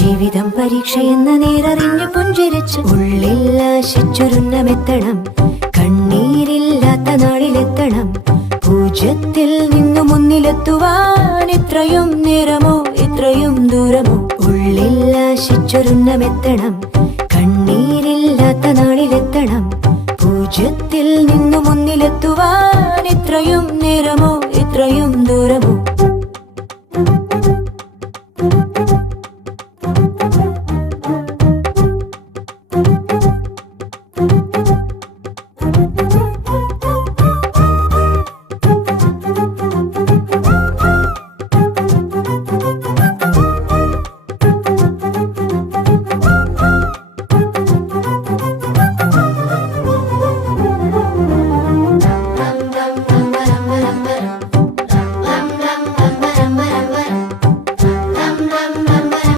ജീവിതം പരീക്ഷയെന്ന നേരറിഞ്ഞു പുഞ്ചിരിച്ച് ഉള്ളിൽ ആശിച്ചൊരുന്നമെത്തണം. കണ്ണീരില്ലാത്ത നാളിലെത്തണം. പൂജ്യത്തിൽ നിന്നു മുന്നിലെത്തുവാൻ ഇത്രയും നേരമോ ഇത്രയും ദൂരമോ? ഉള്ളിൽ ആശിച്ചൊരുന്നമെത്തണം. കണ്ണീരില്ലാത്ത നാളിലെത്തണം. പൂജ്യത്തിൽ നിന്നു മുന്നിലെത്തുവാൻ ഇത്രയും നേരമോ ഇത്രയും